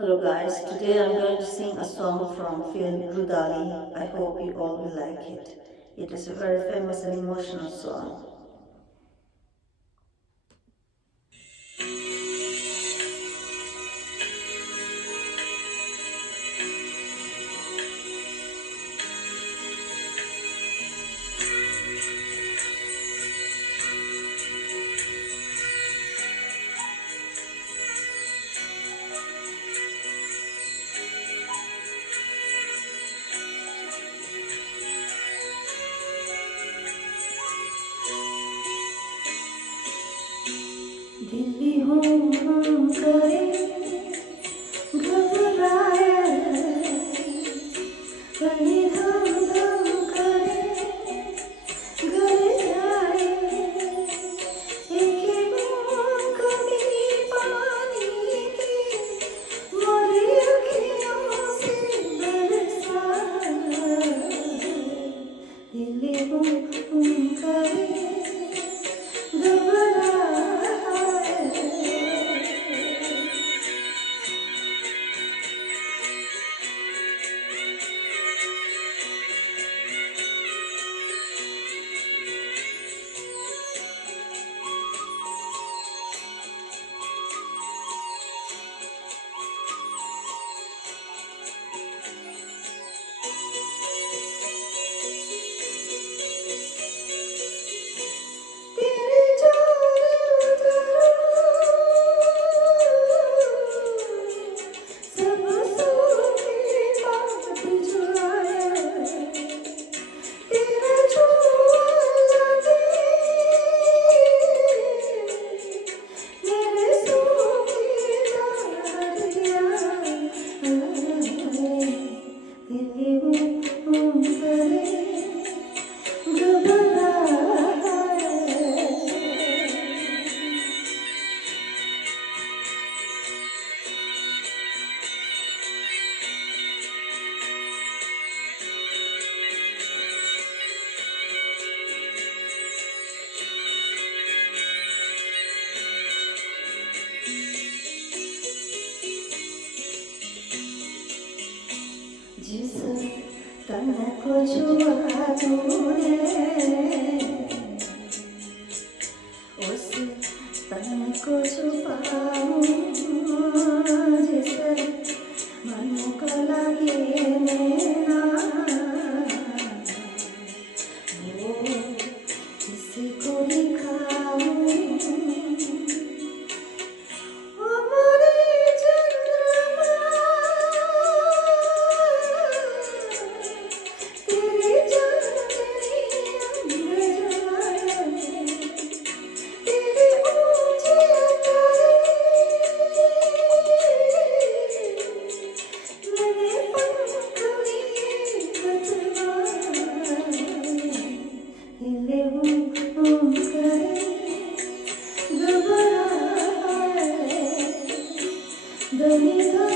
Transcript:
Hello guys, today I'm going to sing a song from film Rudali. I hope you all will like it. It is a very famous and emotional song. Delhi हूँ करे घबराए कहीं धम धम करे घर जाए एक बूंद कभी पानी की मोरी अखियों से बरसाए दिल्ली हूँ करे घबराए जिस तन को छुआ तूने उस तन को छुपाऊं जिस मन को लगे नैना वो किसी को दिखाऊं the